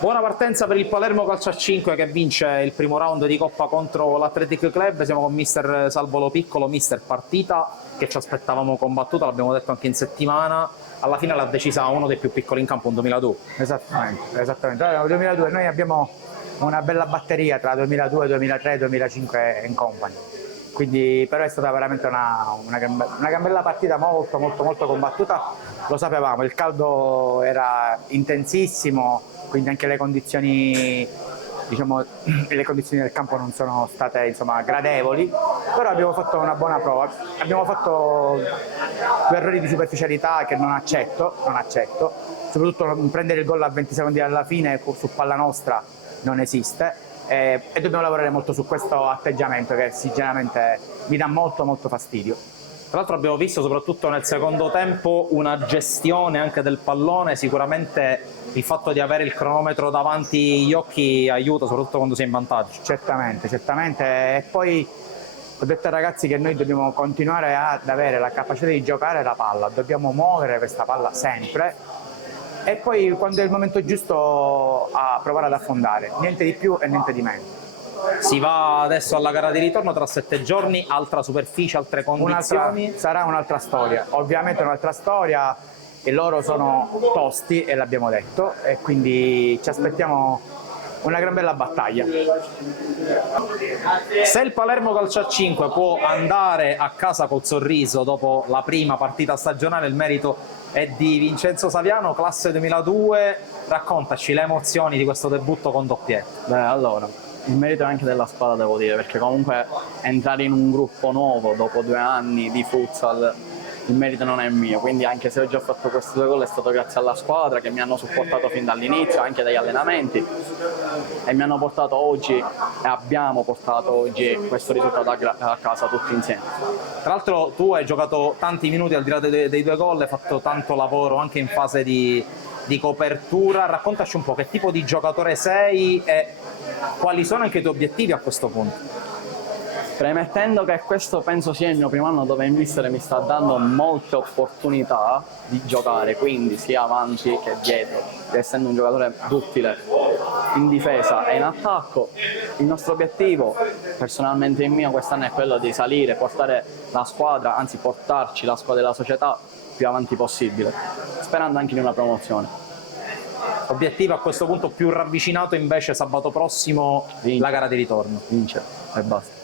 Buona partenza per il Palermo Calcio a 5 che vince il primo round di Coppa contro l'Athletic Club. Siamo con mister Salvo Piccolo. Mister, partita che ci aspettavamo combattuta, l'abbiamo detto anche in settimana. Alla fine l'ha decisa uno dei più piccoli in campo, un 2002. Esattamente. Nel 2002 noi abbiamo una bella batteria tra 2002, 2003, 2005 in company. Quindi, però è stata veramente una bella partita, molto combattuta. Lo sapevamo, il caldo era intensissimo, quindi anche le condizioni, diciamo, le condizioni del campo non sono state, insomma, gradevoli, però abbiamo fatto una buona prova. Abbiamo fatto due errori di superficialità che non accetto, soprattutto prendere il gol a 20 secondi alla fine su palla nostra non esiste. E dobbiamo lavorare molto su questo atteggiamento che sinceramente mi dà molto fastidio. Tra l'altro abbiamo visto soprattutto nel secondo tempo una gestione anche del pallone, sicuramente il fatto di avere il cronometro davanti agli occhi aiuta, soprattutto quando si è in vantaggio. Certamente, e poi ho detto ai ragazzi che noi dobbiamo continuare ad avere la capacità di giocare la palla, dobbiamo muovere questa palla sempre e poi quando è il momento giusto a provare ad affondare, niente di più e niente di meno. Si va adesso alla gara di ritorno tra 7 giorni, altra superficie, altre condizioni. Sarà un'altra storia, ovviamente un'altra storia, e loro sono tosti e l'abbiamo detto, e quindi ci aspettiamo una gran bella battaglia. Se il Palermo Calcio a 5 può andare a casa col sorriso dopo la prima partita stagionale, il merito è di Vincenzo Saviano, classe 2002. Raccontaci le emozioni di questo debutto con doppietta. Beh, allora, il merito è anche della squadra, devo dire, perché comunque entrare in un gruppo nuovo dopo 2 anni di futsal, il merito non è mio, quindi anche se ho già fatto questi 2 gol è stato grazie alla squadra che mi hanno supportato fin dall'inizio, anche dagli allenamenti, e mi hanno portato oggi, e abbiamo portato oggi questo risultato a casa tutti insieme. Tra l'altro tu hai giocato tanti minuti al di là dei 2 gol, hai fatto tanto lavoro anche in fase di copertura. Raccontaci un po' che tipo di giocatore sei e quali sono anche i tuoi obiettivi a questo punto. Premettendo che questo penso sia il mio primo anno dove il mister mi sta dando molte opportunità di giocare, quindi sia avanti che dietro, essendo un giocatore duttile in difesa e in attacco, il nostro obiettivo, personalmente il mio, quest'anno è quello di salire, portare la squadra, anzi portarci la squadra della società più avanti possibile, sperando anche in una promozione. Obiettivo a questo punto più ravvicinato invece sabato prossimo, la gara di ritorno. Vincere e basta.